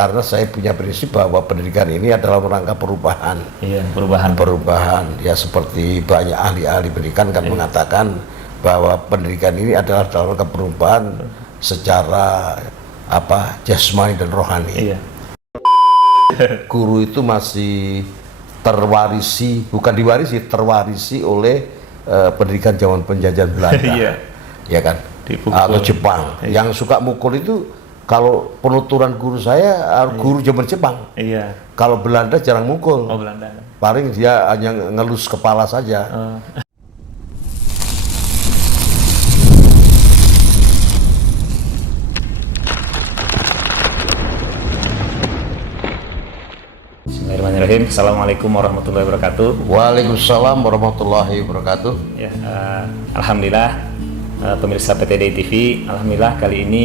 Karena saya punya prinsip bahwa pendidikan ini adalah rangka perubahan. Iya, Perubahan. Ya seperti banyak ahli-ahli pendidikan kan mengatakan bahwa pendidikan ini adalah dalam rangka perubahan secara jasmani dan rohani. Iya. Guru itu masih terwarisi oleh pendidikan zaman penjajahan Belanda. Iya. Ya kan? Dipukul. Atau Jepang. Iya. Yang suka mukul itu kalau penuturan guru saya guru zaman Jepang. Iya. Kalau Belanda jarang mukul. Oh, Belanda. Paling dia hanya ngelus kepala saja. Bismillahirrahmanirrahim. Assalamualaikum warahmatullahi wabarakatuh. Waalaikumsalam warahmatullahi wabarakatuh. Ya, alhamdulillah pemirsa PTDI TV. Alhamdulillah kali ini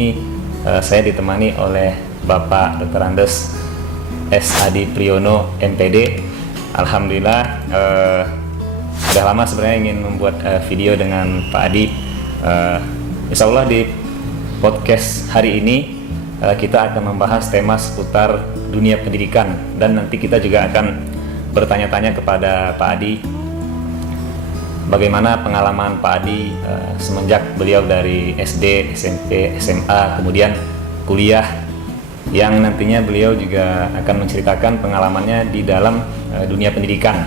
saya ditemani oleh Bapak Dr. Andes S. Adi Priyono MPD. Alhamdulillah sudah lama sebenarnya ingin membuat video dengan Pak Adi. Insya Allah di podcast hari ini kita akan membahas tema seputar dunia pendidikan, dan nanti kita juga akan bertanya-tanya kepada Pak Adi bagaimana pengalaman Pak Adi semenjak beliau dari SD, SMP, SMA, kemudian kuliah, yang nantinya beliau juga akan menceritakan pengalamannya di dalam dunia pendidikan.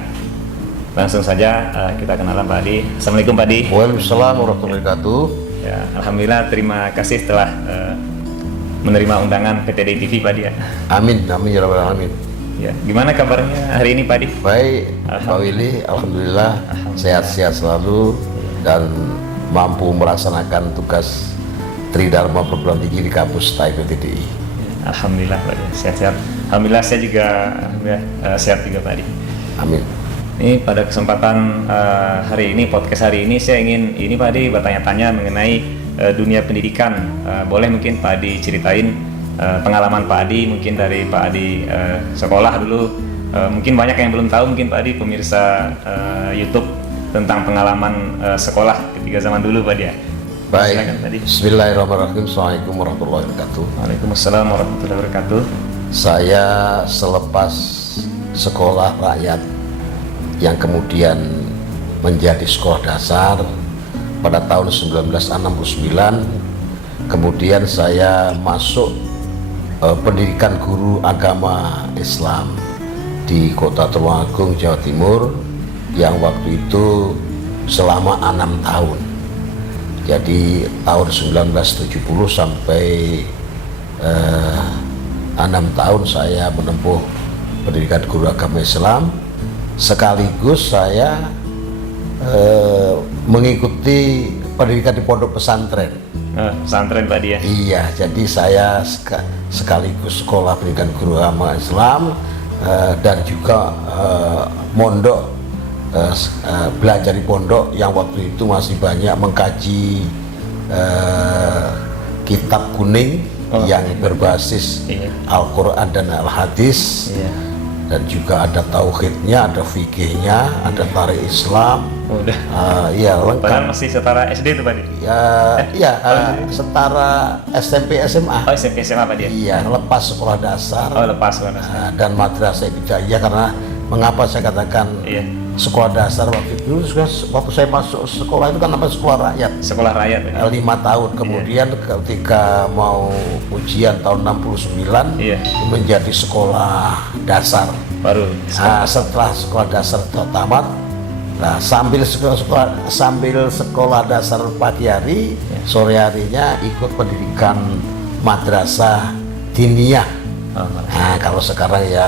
Langsung saja kita kenalan Pak Adi. Assalamualaikum Pak Adi. Waalaikumsalam warahmatullahi wabarakatuh. Ya, alhamdulillah, terima kasih telah menerima undangan PTDI TV Pak Adi ya. Amin, amin ya rabbal alamin. Ya, gimana kabarnya hari ini Pak Adi? Baik, Pak Willy, alhamdulillah sehat-sehat selalu dan mampu melaksanakan tugas Tridharma Perguruan Tinggi di kampus TAI PTDI. Alhamdulillah Pak Adi, sehat-sehat. Alhamdulillah saya juga sehat juga Pak Adi. Amin. Ini pada kesempatan hari ini, podcast hari ini, saya ingin Pak Adi bertanya-tanya mengenai dunia pendidikan. Boleh mungkin Pak Adi ceritain pengalaman Pak Adi, mungkin dari Pak Adi sekolah dulu. Mungkin banyak yang belum tahu, mungkin Pak Adi pemirsa YouTube, tentang pengalaman sekolah ketika zaman dulu Pak Adi ya. Baik. Silakan, Pak Adi. Bismillahirrahmanirrahim. Assalamualaikum warahmatullahi wabarakatuh. Waalaikumsalam warahmatullahi wabarakatuh. Saya selepas sekolah rakyat yang kemudian menjadi sekolah dasar pada tahun 1969, kemudian saya masuk pendidikan guru agama Islam di Kota Tulungagung, Jawa Timur, yang waktu itu selama 6 tahun. Jadi tahun 1970 sampai 6 tahun saya menempuh pendidikan guru agama Islam, sekaligus saya mengikuti pendidikan di pondok pesantren. Pesantren Pak Adi ya? Iya, jadi saya sekaligus sekolah pendidikan guru agama Islam dan juga mondok, belajar di pondok yang waktu itu masih banyak mengkaji kitab kuning yang berbasis Al-Quran dan Al-Hadis. Dan juga ada tauhidnya, ada fikihnya, ada tarikh Islam. Udah. Iya, lengkap. Padahal masih setara SD itu Pak Adi? Setara SMP SMA. Oh, SMP SMA Pak Adi ya? Iya, lepas sekolah dasar. Oh, lepas sekolah dasar. Dan madrasah ibtidaiyah, karena mengapa saya katakan sekolah dasar waktu itu, waktu saya masuk sekolah itu kan namanya sekolah rakyat. Sekolah rakyat ya? 5 tahun, kemudian ketika mau ujian tahun 69 menjadi sekolah dasar. Baru. Nah, setelah sekolah dasar tamat, nah sambil sekolah dasar pagi hari, sore harinya ikut pendidikan madrasah diniyah. Nah, kalau sekarang ya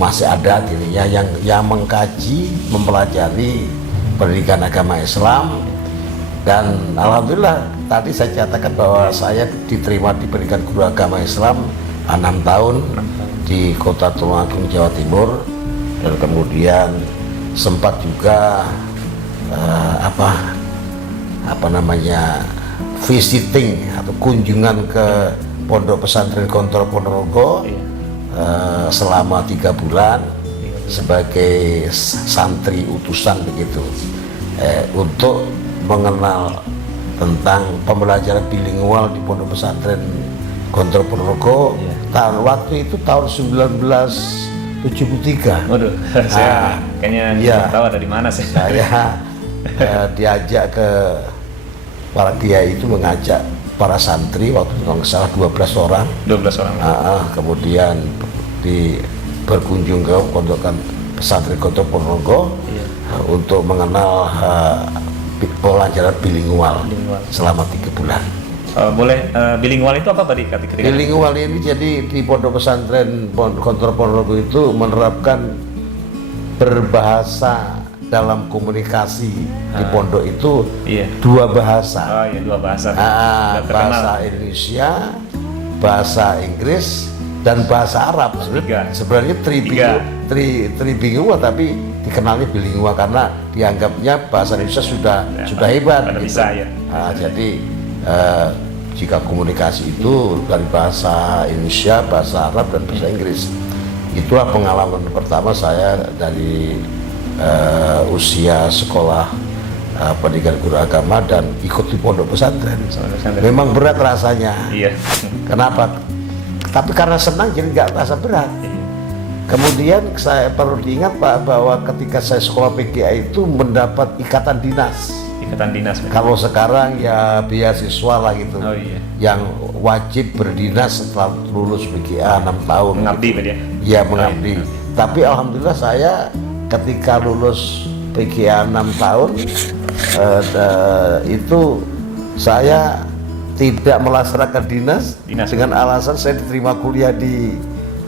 masih ada diniyah yang mengkaji, mempelajari pendidikan agama Islam. Dan alhamdulillah tadi saya katakan bahwa saya diterima di pendidikan guru agama Islam 6 tahun di Kota Tulungagung, Jawa Timur, dan kemudian sempat juga visiting atau kunjungan ke pondok pesantren Gontor Ponorogo selama 3 bulan sebagai santri utusan begitu, untuk mengenal tentang pembelajaran bilingual di pondok pesantren Gontor Ponorogo waktu itu tahun 1973. Waduh, saya kayaknya iya. nggak tahu ada di mana sih. Saya diajak ke para kiai itu, mengajak para santri waktu itu nggak salah 12 orang. 12 orang. Kemudian berkunjung ke pondokan pesantren Gontor Ponorogo untuk mengenal pelajaran bilingual selama 3 bulan. Bilingual itu apa tadi? Bilingual ini jadi di pondok pesantren Gontor Ponorogo itu menerapkan berbahasa dalam komunikasi di pondok itu 2 bahasa. Oh iya, 2 bahasa. Bahasa Indonesia, bahasa Inggris, dan bahasa Arab. Sebenarnya trilingual, tapi dikenalnya bilingual karena dianggapnya bahasa Indonesia sudah hebat. Bisa ya. Jadi jika komunikasi itu dari bahasa Indonesia, bahasa Arab, dan bahasa Inggris. Itulah pengalaman pertama saya dari usia sekolah pendidikan guru agama dan ikut di pondok pesantren. Memang berat rasanya. Iya. Kenapa? Tapi karena senang jadi nggak rasa berat. Kemudian saya perlu diingat Pak bahwa ketika saya sekolah PGA itu mendapat ikatan dinas. Ikatan dinas. Kalau sekarang ya beasiswa lah gitu. Oh iya. Yang wajib berdinas setelah lulus PGA 6 tahun. Mengabdi gitu. Ya? Iya, mengabdi. Tapi alhamdulillah saya ketika lulus PGA 6 tahun itu saya tidak melaksanakan dinas dengan alasan saya diterima kuliah di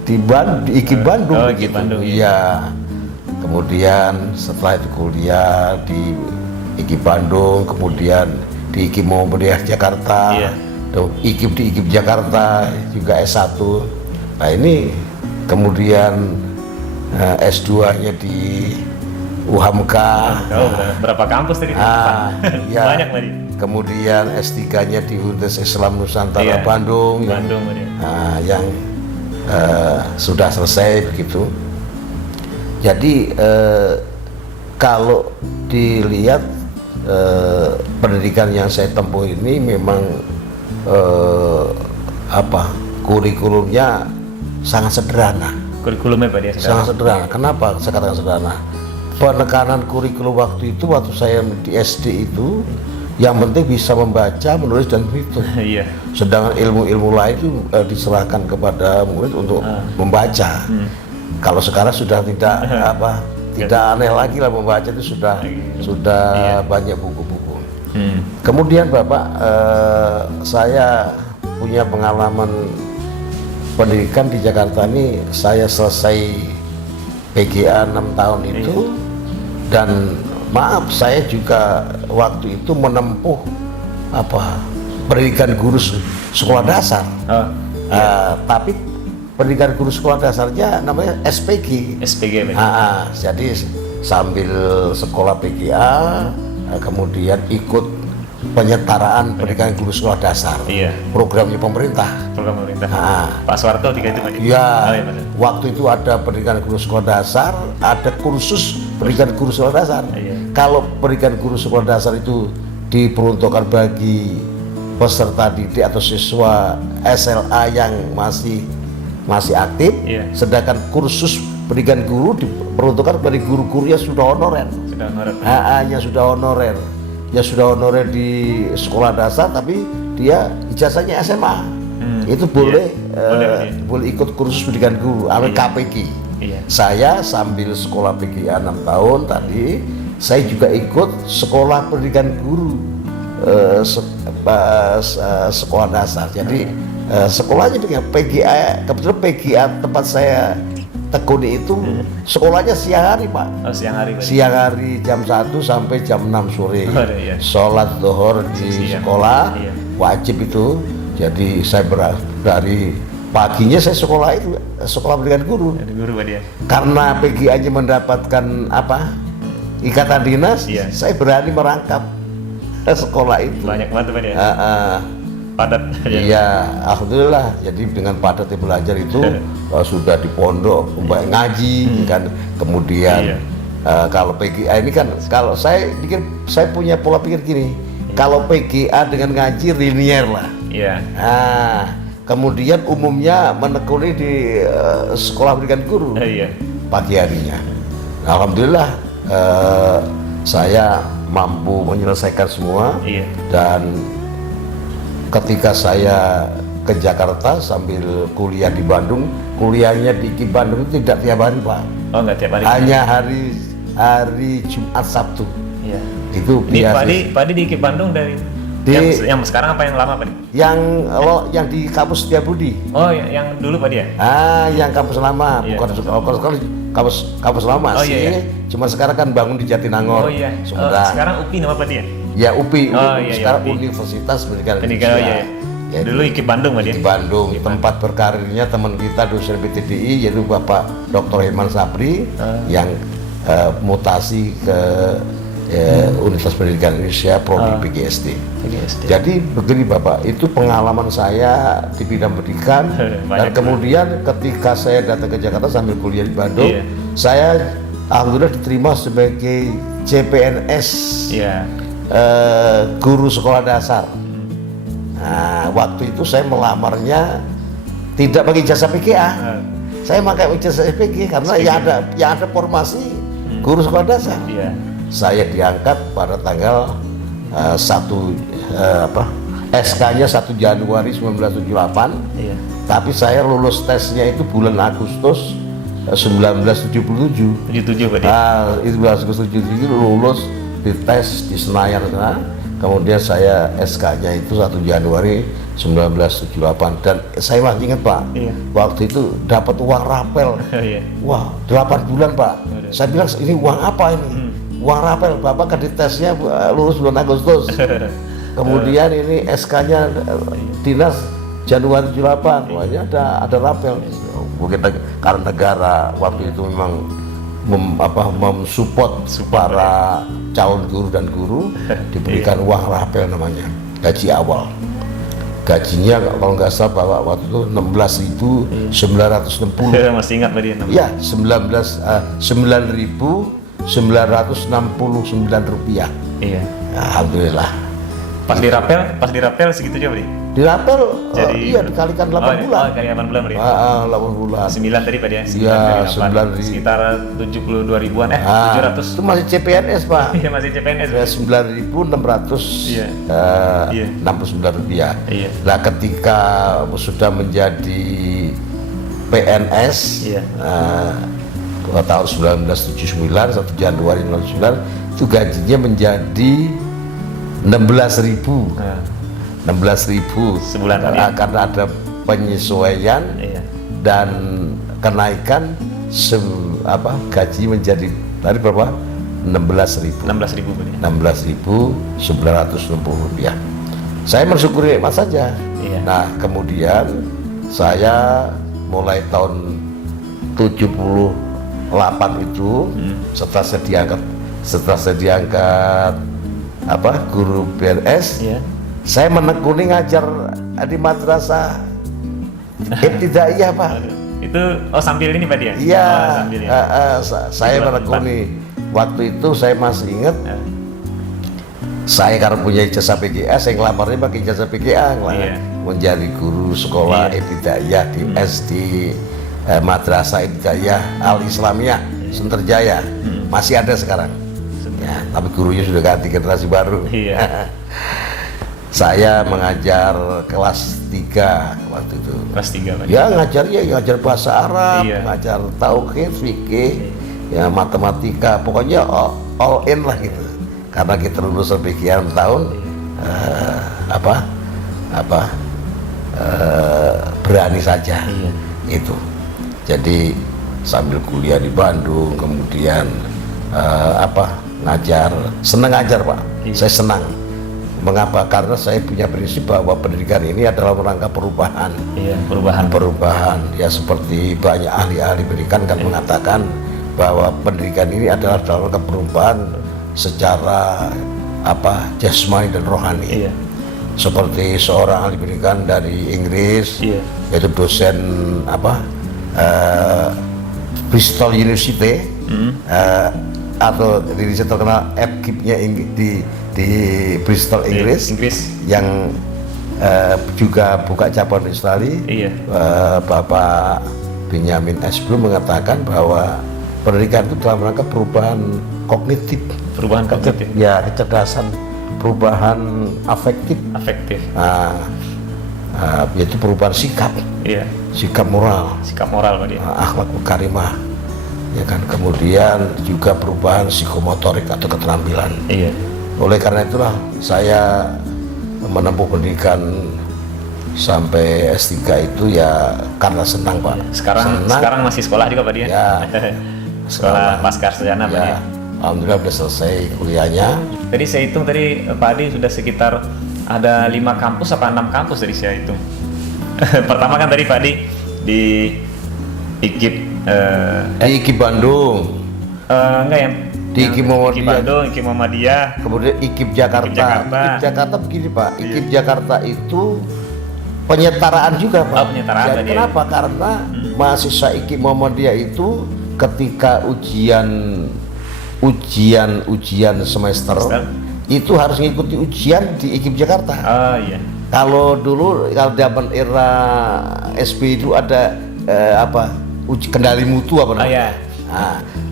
IKIP Bandung begitu. Iya. Kemudian setelah itu kuliah di IKIP Bandung, kemudian di IKIP Muhammadiyah Jakarta, IKIP di IKIP Jakarta juga S1. Nah ini kemudian S2-nya di UHAMKA. Berapa kampus tadi? Ya. Banyak tadi. Kemudian S3-nya di Universitas Islam Nusantara Bandung. Yang sudah selesai begitu. Jadi kalau dilihat pendidikan yang saya tempuh ini memang kurikulumnya sangat sederhana. Kurikulumnya Pak dia sangat sederhana. Kenapa saya katakan sederhana? Penekanan kurikulum waktu saya di SD itu yang penting bisa membaca, menulis, dan berhitung. Iya. Sedangkan ilmu-ilmu lain itu diserahkan kepada murid untuk membaca. Kalau sekarang sudah tidak tidak aneh lagi lah, membaca itu sudah banyak buku-buku. Kemudian Bapak, saya punya pengalaman pendidikan di Jakarta ini. Saya selesai PGA 6 tahun itu, dan maaf saya juga waktu itu menempuh pendidikan guru sekolah dasar. Tapi pendidikan guru sekolah dasarnya namanya SPG. Jadi sambil sekolah PGA, kemudian ikut penyetaraan pendidikan guru sekolah dasar. Programnya pemerintah. Pak Soeharto itu Pak. Iya. Waktu itu ada pendidikan guru sekolah dasar, ada kursus pendidikan guru sekolah dasar. Kalau pendidikan guru sekolah dasar itu diperuntukkan bagi peserta didik atau siswa SLA yang masih aktif, sedangkan kursus pendidikan guru diperuntukkan bagi guru-guru yang sudah honorer. Yang sudah honorer di sekolah dasar, tapi dia ijazahnya SMA. Itu boleh ikut kursus pendidikan guru, KPG. Saya sambil sekolah PGA 6 tahun tadi, saya juga ikut sekolah pendidikan guru sekolah dasar. Jadi sekolahnya dengan PGA, kebetulan PGA tempat saya tekuni itu sekolahnya siang hari Pak. Siang hari jam 1 sampai jam 6 sore. Sholat zuhur di sekolah wajib itu. Jadi saya dari paginya saya sekolah pendidikan guru. Karena PGA-nya mendapatkan ikatan dinas, saya berani merangkap sekolah itu. Banyak banget Pak dia. Padat. Iya, alhamdulillah. Jadi dengan padatnya belajar itu sudah di pondok, ngaji kan. Kemudian kalau PGA ini kan, kalau saya punya pola pikir gini. Kalau PGA dengan ngaji linear lah. kemudian umumnya menekuni di sekolah pendidikan guru Iya. pagi harinya. Alhamdulillah saya mampu menyelesaikan semua. Iya. Dan ketika saya ke Jakarta sambil kuliah di Bandung, kuliahnya di IKIP Bandung itu tidak tiap hari Pak, Oh, nggak tiap hari. hanya hari Jumat Sabtu. Iya. Itu Ini biasa. Pak Adi di IKIP Bandung dari yang sekarang apa yang lama Pak Adi? Yang di kampus Setiabudi. Oh, yang dulu Pak Adi ya? Yang kampus lama, Iya. bukan sekolah kampus lama Oh, sih. iya, iya. Cuma sekarang kan bangun di Jatinangor, Oh iya. Sumedang. Sekarang UPI nama Pak Adi ya? Ya UPI, Oh, iya, sekarang UPI. Universitas Pendidikan Pendidikan, Indonesia. oh, iya. Ya, Dulu IKIP Bandung Pak Adi. di Bandung, tempat berkarirnya teman kita dosen PTDI yaitu Bapak Dr. Iman Sabri yang mutasi ke Universitas Pendidikan Indonesia Prodi PGSD. Jadi begini Bapak, itu pengalaman saya di bidang pendidikan. Dan Banyak kemudian ketika saya datang ke Jakarta sambil kuliah di Bandung, Iya. saya alhamdulillah diterima sebagai CPNS, Iya. guru sekolah dasar. Nah, waktu itu saya melamarnya tidak pakai ijazah PGA. Saya pakai ijazah PG karena yang ada formasi guru sekolah dasar. Iya. Saya diangkat pada tanggal SK-nya 1 Januari 1978. Iya. Tapi saya lulus tesnya itu bulan Agustus 1977. 77 Pak Adi. Itu bulan Agustus 77 lulus di tes di Senayan sana. Kemudian saya SK-nya itu 1 Januari 1978 dan saya masih ingat Pak, Iya. waktu itu dapat uang rapel. Iya. Wah, 8 bulan Pak. Saya bilang ini uang apa ini? Uang rapel, Bapak kan di tesnya lulus bulan Agustus. Kemudian ini SK-nya dinas Januari 78. Wah, ini ada rapel. Mungkin karena negara waktu itu memang mensupport para calon guru dan guru diberikan uang rapel namanya, gaji awal. Gajinya kalau nggak salah Bapak waktu itu 16.960. Masih ingat Pak Adi? Ya, 9.969 rupiah. Iya. Alhamdulillah. Pas di rapel segitu juga Pak Adi? Di rapel, Jadi iya dikalikan 8 bulan. kali 8 bulan Pak Adi. 8 bulan. 9 tadi Pak Adi ya? Iya, 9 9.000. sekitar 72 ribuan, 700. Itu masih CPNS Pak. Iya, masih CPNS. Ya, 9.669 rupiah. Iya. Nah, ketika sudah menjadi PNS, Iya. tahun 1979, 1 Januari 1999, itu gajinya menjadi 16.000. 16.000 Sebulan, ya? karena ada penyesuaian Iya. dan kenaikan gaji menjadi tadi berapa? 16.000. 16 ribu Pak Adi. 16.960 rupiah. Saya mensyukuri nikmat saja. Iya. Nah, kemudian saya mulai tahun 78 itu setelah saya diangkat guru PNS, Iya. saya menekuni ngajar di madrasah ibtidaiyah Pak. Itu sambil ini Pak Adi ya? Iya, Oh, sambil ya. saya Itu menekuni. Waktu itu saya masih ingat, Ya. saya karena punya ijazah PGA, saya ngelamarnya pakai ijazah PGA, Iya. menjadi guru sekolah Iya. ibtidaiyah di SD Madrasah Ibtidaiyah Al Islamiyah Sunterjaya. Masih ada sekarang. Ya, tapi gurunya sudah ganti generasi baru. Iya. Saya mengajar kelas 3 waktu itu. Kelas 3 Pak Adi. Ya ngajar bahasa Arab, Iya. ngajar tauhid, fikih, ya matematika, pokoknya all in lah gitu. Karena kita lulus sekian tahun, berani saja. Iya. Itu. Jadi sambil kuliah di Bandung, kemudian ngajar, senang ngajar Pak. Iya. Saya senang. Mengapa? Karena saya punya prinsip bahwa pendidikan ini adalah rangka perubahan. Iya, perubahan. Perubahan ya, seperti banyak ahli-ahli pendidikan kan mengatakan bahwa pendidikan ini adalah dalam rangka perubahan secara jasmani dan rohani. Iya. Seperti seorang ahli pendidikan dari Inggris, Iya. yaitu dosen Bristol University, atau diri terkenal FKIP-nya di Bristol Inggris, Inggris. yang juga buka cabang di Australia. Iya. Bapak Benyamin S. Bloom mengatakan bahwa pendidikan itu dalam rangka perubahan kognitif, Perubahan kognitif. ya kecerdasan, perubahan afektif, yaitu perubahan sikap, Iya. sikap moral, Sikap moral Pak dia. akhlak karimah, ya kan. Kemudian juga perubahan psikomotorik atau keterampilan. Iya. Oleh karena itulah saya menempuh pendidikan sampai S3 itu ya karena senang Pak. Sekarang masih sekolah juga Pak dia. Ya. Sekolah Pasca Sarjana Pak dia. Ya, alhamdulillah udah selesai kuliahnya. Tadi saya hitung tadi Pak Adi sudah sekitar ada 5 kampus apa 6 kampus tadi saya hitung. Pertama kan tadi Pak Adi di IKIP Di IKIP Bandung, enggak yang di IKIP IKIP Bandung, IKIP Muhammadiyah. kemudian IKIP Jakarta. IKIP Jakarta. IKIP Jakarta begini Pak, IKIP Jakarta itu penyetaraan juga Pak. Oh, penyetaraan Jadi tadi. kenapa? Karena mahasiswa IKIP Muhammadiyah itu ketika ujian semester itu harus mengikuti ujian di IKIP Jakarta. Oh iya. Kalau zaman era SB itu ada uji kendali mutu apa namanya? Iya.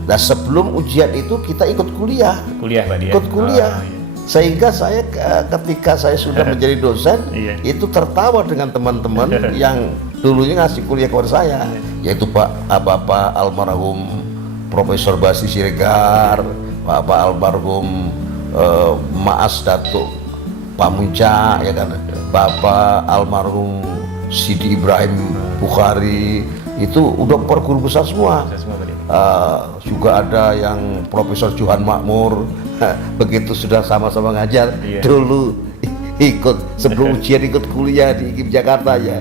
Nah, sebelum ujian itu kita ikut kuliah. Kuliah Pak dia. Ikut kuliah. Oh, iya. Sehingga saya ketika saya sudah menjadi dosen, Iya. itu tertawa dengan teman-teman yang dulunya ngasih kuliah kepada saya, yaitu Bapak almarhum Profesor Basi Siregar, Bapak almarhum Maas Datuk Pamunca, ya kan, Bapak almarhum Sidi Ibrahim Bukhari, itu udah guru besar semua. Saya semua Pak dia. Juga ada yang Profesor Johan Makmur. Begitu sudah sama-sama ngajar, Iya. dulu ikut sebelum ujian ikut kuliah di IKIP Jakarta ya.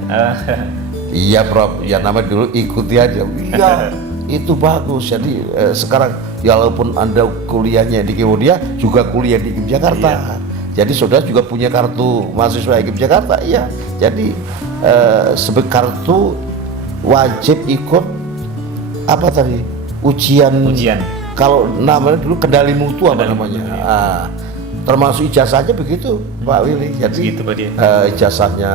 Iya Prof, ya namanya dulu ikuti aja. Iya, itu bagus. Jadi sekarang ya walaupun Anda kuliahnya di Kemudia juga kuliah di IKIP Jakarta. Iya. Jadi saudara juga punya kartu mahasiswa IKIP Jakarta. Iya. Jadi sebagai kartu wajib ikut apa tadi? Ujian. Kalau namanya dulu kendali mutu apa namanya? Termasuk ijazahnya begitu Pak Willy. Jadi Segitu Pak dia. ijazahnya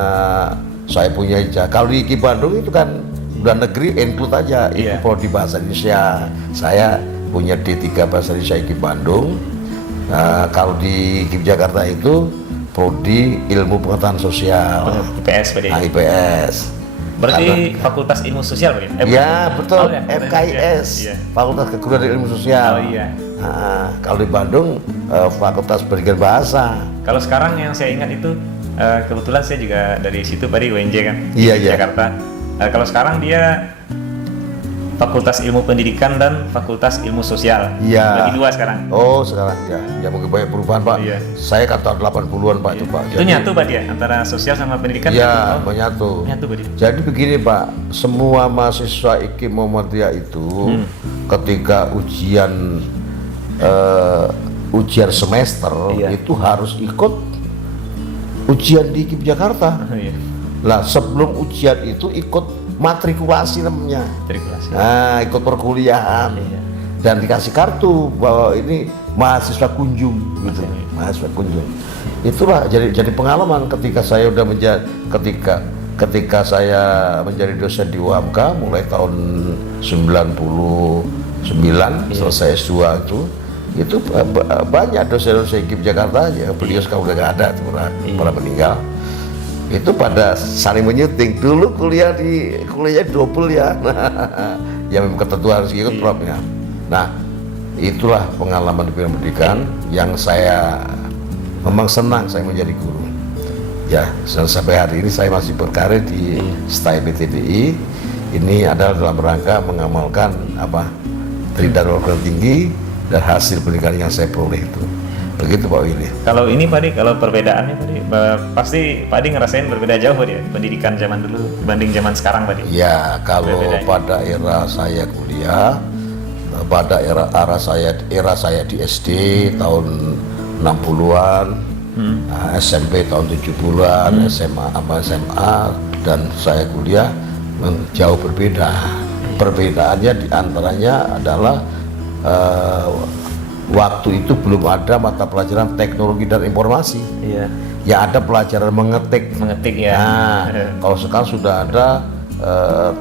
saya punya ijazah. Kalau di IKIP Bandung itu kan udah negeri include aja. Iya. Itu prodi bahasa Indonesia. Saya punya D3 bahasa Indonesia IKIP Bandung. Kalau di IKIP Jakarta itu prodi ilmu pengetahuan sosial. IPS Pak dia. IPS. Berarti Fakultas Ilmu Sosial Pak dia? Ya betul, Oh, ya, FKIS, iya. Fakultas Keguruan dan Ilmu Sosial. Oh iya. Kalau di Bandung Fakultas Pendidikan Bahasa. Kalau sekarang yang saya ingat itu kebetulan saya juga dari situ Pak di UNJ kan, Iya, di iya. Jakarta. Kalau sekarang dia Fakultas Ilmu Pendidikan dan Fakultas Ilmu Sosial. Iya. Bagi 2 sekarang. Oh sekarang ya mungkin banyak perubahan Pak. Iya. Saya kan tahun 80-an Pak itu Pak. Itu nyatu Pak dia antara sosial sama pendidikan. Ya nyatu? menyatu. Nyatu Pak dia. Jadi begini Pak, semua mahasiswa IKIP Muhammadiyah itu ketika ujian semester Iya. itu harus ikut ujian di IKIP Jakarta. Iya. Lah sebelum ujian itu ikut matrikulasi namanya. Matrikulasi. Nah, ikut perkuliahan. Iya. Dan dikasih kartu bahwa ini mahasiswa kunjung gitu. Mahasiswa kunjung. Itulah jadi pengalaman ketika saya udah ketika saya menjadi dosen di UHAMKA mulai tahun 99 selesai S2 itu banyak dosen-dosen IKIP Jakarta ya, beliau sekarang udah nggak ada tuh, pernah meninggal. Itu pada saling menyuting. Dulu kuliahnya double ya. Ya memang ketentuan harus ikut Prof ya. Nah, itulah pengalaman di bidang pendidikan yang saya memang senang saya menjadi guru. Ya, sampai hari ini saya masih berkarir di STAI PTDI. Ini adalah dalam rangka mengamalkan Tridharma Perguruan Tinggi dan hasil pendidikan yang saya peroleh itu. Begitu Pak Willy. Kalau ini Pak Di, kalau perbedaannya Pak Di, pasti Pak Di ngerasain berbeda jauh Pak Di, pendidikan zaman dulu dibanding zaman sekarang Pak Di. Ya, kalau Bedanya. pada era saya kuliah, pada era saya di SD tahun 60-an, SMP tahun 70-an, SMA dan saya kuliah jauh berbeda. Perbedaannya diantaranya adalah waktu itu belum ada mata pelajaran teknologi dan informasi. Iya. Ya ada pelajaran mengetik. ya. Nah, kalau sekarang sudah ada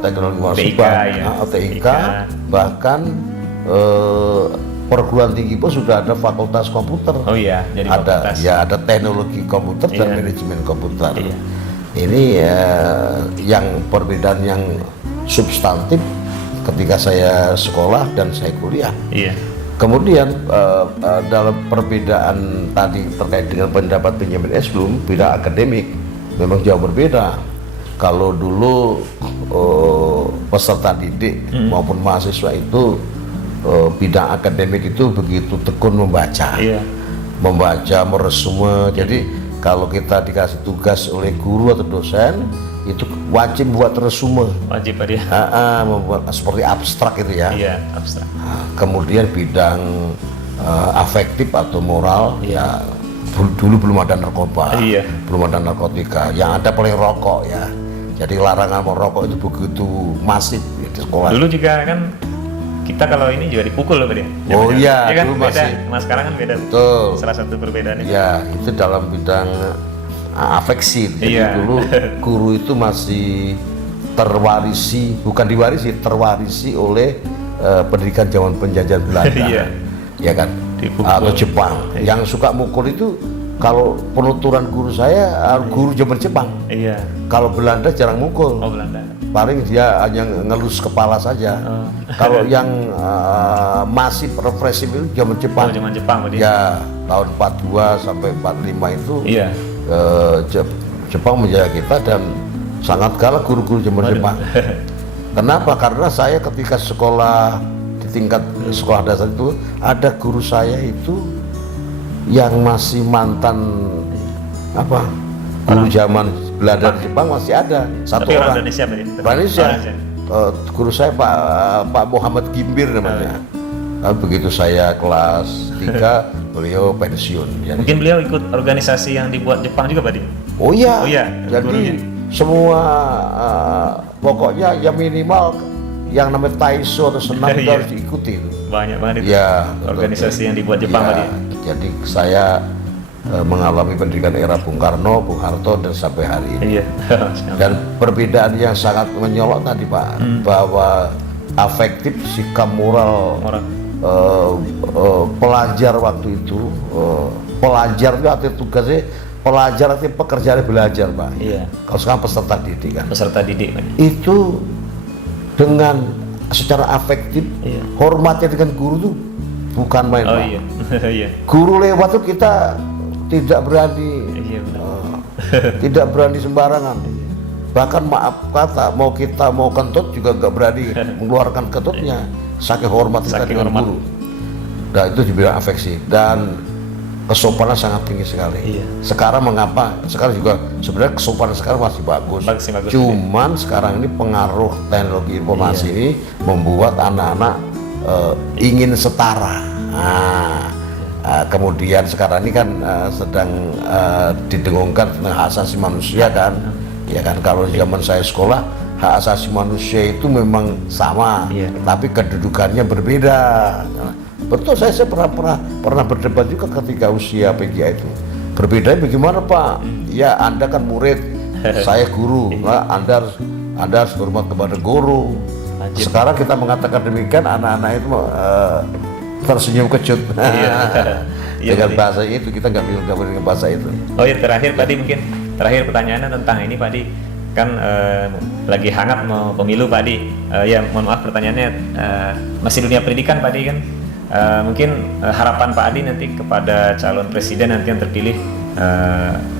teknologi TIK, informasi ya. TIK, bahkan perguruan tinggi pun sudah ada fakultas komputer. Oh iya, jadi fakultas. Ada teknologi komputer dan Iya. manajemen komputer. Iya. Ini yang perbedaan yang substantif ketika saya sekolah dan saya kuliah. Iya. Kemudian dalam perbedaan tadi terkait dengan pendapat Benjamin S. Bloom, bidang akademik memang jauh berbeda. Kalau dulu peserta didik maupun mahasiswa itu bidang akademik itu begitu tekun membaca, membaca meresume. Jadi kalau kita dikasih tugas oleh guru atau dosen itu wajib buat resume. Wajib Pak dia. Membuat seperti abstrak itu ya. Iya, abstrak. Kemudian bidang afektif atau moral ya dulu belum ada narkoba, belum ada narkotika, yang ada paling rokok ya. Jadi larangan merokok itu begitu masif di sekolah. Dulu juga kan kita kalau ini juga dipukul loh Pak dia. Oh iya, ya kan dulu beda. masih. Nah sekarang kan beda. Betul. Salah satu perbedaannya. Ya itu dalam bidang afeksi. Jadi dulu guru itu masih terwarisi, bukan diwarisi, terwarisi oleh pendidikan zaman penjajah Belanda. Ya kan? Dipukul. Atau Jepang. Yang suka mukul itu kalau penuturan guru saya guru zaman Jepang. Iya. Kalau Belanda jarang mukul. Oh Belanda. Paling dia hanya ngelus kepala saja. Kalau yang masif represif itu zaman Jepang. Oh, zaman Jepang berarti. Ya tahun 42 sampai 45 itu. Iya. Jepang menjaya kita dan sangat galak guru-guru zaman Jepang. Kenapa? Karena saya ketika sekolah di tingkat sekolah dasar itu ada guru saya itu yang masih mantan guru zaman Belanda di Jepang masih ada satu Tapi orang. Indonesia berarti. Indonesia. Guru saya Pak Muhammad Gimbir namanya. Begitu saya kelas 3 beliau pensiun. Mungkin beliau ikut organisasi yang dibuat Jepang juga Pak. Oh iya. Jadi gurunya. semua pokoknya ya minimal yang namanya Taiso atau senam itu harus diikuti. Banyak banget itu. Ya, organisasi yang dibuat Jepang Pak. Jadi saya mengalami pendidikan era Bung Karno, Bung Harto dan sampai hari ini. Iya. Dan perbedaan yang sangat menyolok tadi Pak, bahwa afektif sikap moral. Pelajar waktu itu, pelajar itu arti tugasnya pelajar arti pekerjaan belajar Pak. Iya. Kalau sekarang peserta didik kan. Peserta didik Pak. Itu dengan secara afektif, hormatnya dengan guru tuh bukan main Pak. Iya. Iya. Guru lewat tuh kita tidak berani, tidak berani sembarangan. Bahkan maaf kata, mau kita mau kentut juga nggak berani mengeluarkan kentutnya. Saking hormat kita dengan guru. Nah itu dibilang afeksi dan kesopanan sangat tinggi sekali. Sekarang mengapa? Sekarang juga sebenarnya kesopanan sekarang masih bagus. Cuman sekarang ini pengaruh teknologi informasi ini membuat anak-anak ingin setara. Kemudian sekarang ini kan sedang didengungkan tentang hak asasi manusia kan. Ya kan kalau zaman saya sekolah hak asasi manusia itu memang sama, tapi kedudukannya berbeda. Betul, saya pernah berdebat juga ketika usia PGI itu. Berbeda bagaimana Pak? Ya Anda kan murid, saya guru. Nah, Anda harus hormat kepada guru. Sekarang kita mengatakan demikian, anak-anak itu tersenyum kecut. Dengan bahasa itu kita nggak boleh dengan bahasa itu. Oh ya terakhir tadi mungkin terakhir pertanyaannya tentang ini Pak Di. Kan lagi hangat mau pemilu Pak Di. Ya mohon maaf pertanyaannya masih dunia pendidikan Pak Di kan. Mungkin harapan Pak Adi nanti kepada calon presiden nanti yang terpilih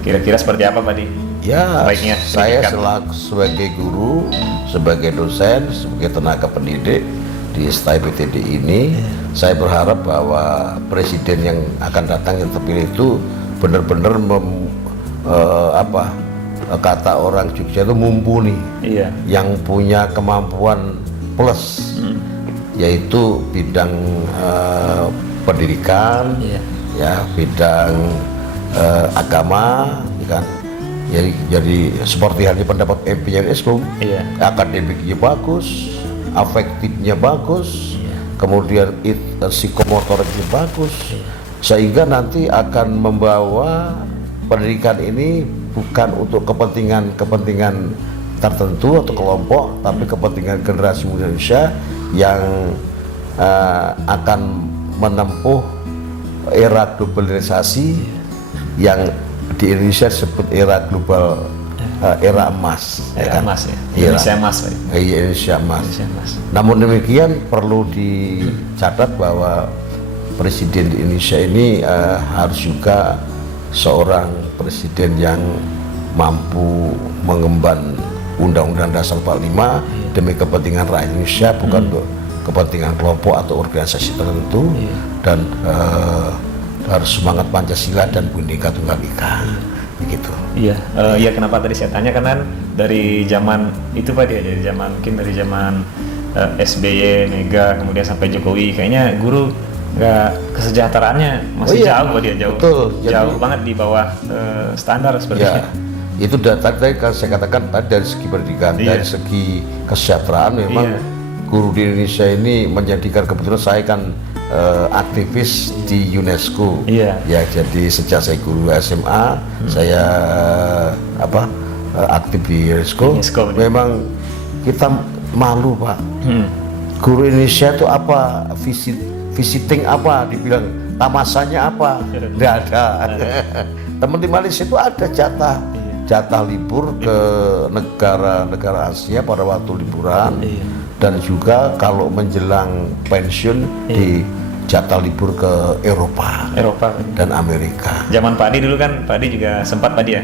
kira-kira seperti apa Pak Di? Ya, baiknya saya sebagai guru, sebagai dosen, sebagai tenaga pendidik di STAI PTD ini, saya berharap bahwa presiden yang akan datang yang terpilih itu benar-benar kata orang Jogja itu mumpuni, yang punya kemampuan plus, yaitu bidang pendidikan, ya bidang agama, kan. Jadi seperti halnya pendapat MP-nya Eskom, akademiknya bagus, afektifnya bagus, kemudian psikomotoriknya bagus, sehingga nanti akan membawa pendidikan ini bukan untuk kepentingan tertentu atau kelompok, tapi kepentingan generasi muda Indonesia yang akan menempuh era globalisasi yang di Indonesia disebut era global, era emas. Era emas ya. Era. Indonesia emas, Pak. Iya, Indonesia emas. Indonesia emas. Namun demikian perlu dicatat bahwa presiden di Indonesia ini harus juga seorang presiden yang mampu mengemban Undang-Undang Dasar 45 demi kepentingan rakyat Indonesia, bukan untuk kepentingan kelompok atau organisasi tertentu, dan harus semangat Pancasila dan Bhinneka Tunggal Ika, begitu. Iya, iya, kenapa tadi saya tanya karena dari zaman itu Pak dia, dari zaman mungkin dari zaman SBY, Mega, kemudian sampai Jokowi, kayaknya guru nggak kesejahteraannya masih jauh Pak dia, jauh, betul. Jauh banget di bawah standar sebenarnya. Itu tadi kan saya katakan tadi dari segi pendidikan, dari segi kesejahteraan memang guru di Indonesia ini menjadikan, kebetulan saya kan aktivis di UNESCO. Ya, jadi sejak saya guru SMA, saya aktif di UNESCO. Memang kita malu Pak. Guru Indonesia itu apa? Visiting apa? Dibilang tamasanya apa? Nggak ada. Teman di Malaysia itu ada jatah libur ke negara Asia pada waktu liburan, dan juga kalau menjelang pensiun di jatah libur ke Eropa dan Amerika. Zaman Pak Adi dulu kan, Pak Adi juga sempat Pak Adi ya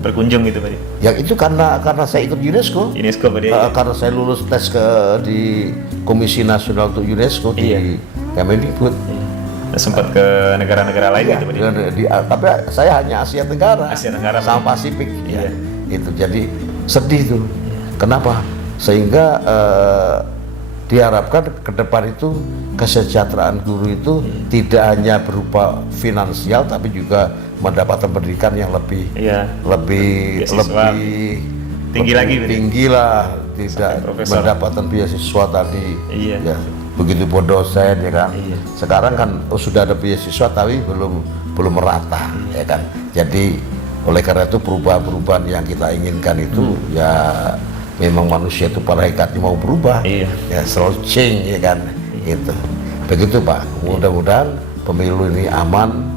berkunjung gitu Pak Adi. Yang itu karena saya ikut UNESCO Pak Adi. Karena saya lulus tes di Komisi Nasional untuk UNESCO di Kemendikbud. Sempat ke negara-negara lain gitu Pak Adi. Tapi saya hanya Asia Tenggara sama Pasifik. Itu jadi sedih tuh. Kenapa? Sehingga diharapkan ke depan itu kesejahteraan guru itu tidak hanya berupa finansial, tapi juga mendapatkan pendidikan yang lebih tinggi lah, tidak mendapatkan beasiswa tadi. Ya, begitu pun dosen ya kan. Sekarang kan sudah ada beasiswa tapi belum merata ya kan. Jadi oleh karena itu perubahan-perubahan yang kita inginkan itu ya memang manusia itu pada hakikatnya mau berubah, ya selalu change ya kan, itu begitu Pak. Mudah-mudahan pemilu ini aman,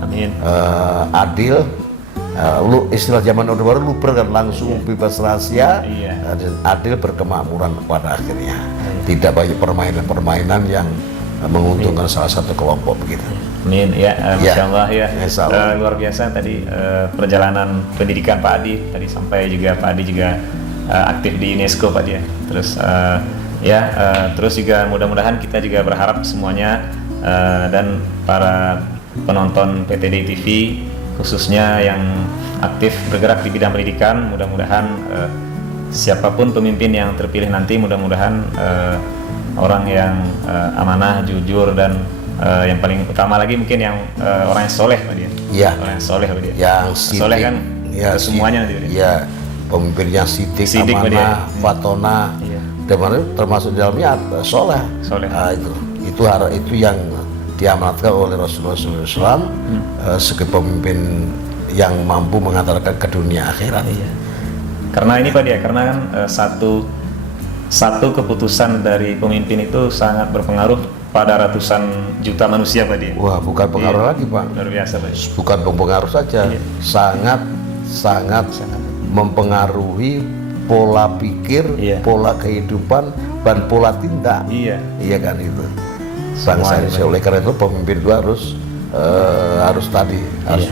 adil, istilah zaman Orde Baru luber kan, langsung bebas rahasia, dan adil, berkemakmuran pada akhirnya. Tidak banyak permainan-permainan yang menguntungkan salah satu kelompok begitu. Amin ya, Masya Allah ya. Luar biasa tadi perjalanan pendidikan Pak Adi tadi, sampai juga Pak Adi juga aktif di UNESCO Pak dia. Terus terus juga mudah-mudahan kita juga berharap semuanya dan para penonton PTD TV khususnya yang aktif bergerak di bidang pendidikan, mudah-mudahan siapapun pemimpin yang terpilih nanti, mudah-mudahan orang yang amanah, jujur, dan yang paling utama lagi mungkin yang orang yang soleh Pak dia. Orang yang soleh Pak dia. Yang soleh kan semuanya nanti Pak dia. Pemimpin yang sidik, amanah, fatona, termasuk dalamnya soleh. Itu yang diamanatkan oleh Rasulullah SAW sebagai pemimpin yang mampu mengantarkan ke dunia akhirat. Karena ini Pak dia, karena kan satu keputusan dari pemimpin itu sangat berpengaruh pada ratusan juta manusia Pak dia. Wah, bukan pengaruh lagi Pak. Luar biasa Pak. Bukan pengaruh saja, sangat mempengaruhi pola pikir, pola kehidupan, dan pola tindak. Iya kan itu. Bangsa Indonesia. Oleh karena itu pemimpin itu harus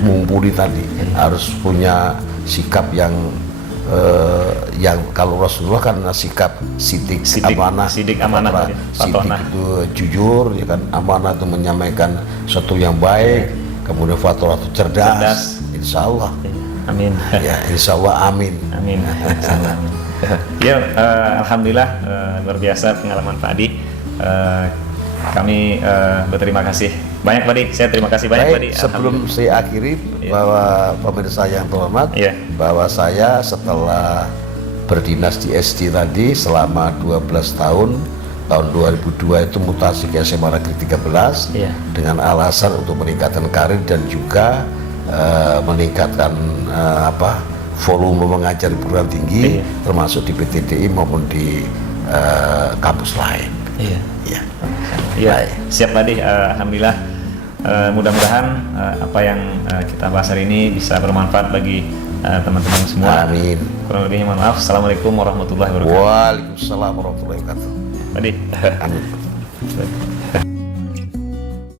mumpuni tadi, harus punya sikap yang kalau Rasulullah kan sikap sidik amanah, sidik itu jujur, ya kan, amanah itu menyampaikan sesuatu yang baik, kemudian fatwa itu cerdas. Insya Allah. Amin. Ya, insya Allah amin. Amin. Ya, alhamdulillah, luar biasa pengalaman Pak Adi. Kami berterima kasih banyak Pak Adi. Saya terima kasih banyak Pak Adi. Sebelum saya akhiri, bahwa pemirsa yang terhormat, bahwa saya setelah berdinas di SD tadi selama 12 tahun 2002 itu mutasi ke SMA Negeri 13 dengan alasan untuk meningkatkan karir dan juga meningkatkan volume mengajar di perguruan tinggi, Iya. termasuk di PTDI maupun di kampus lain. Iya. Ya. Iya, Baik. siap Pak Adi. Alhamdulillah, mudah-mudahan apa yang kita bahas hari ini bisa bermanfaat bagi teman-teman semua. Amin. Kurang lebihnya mohon maaf. Assalamualaikum warahmatullahi wabarakatuh. Waalaikumsalam warahmatullahi wabarakatuh. Pak Adi. Amin.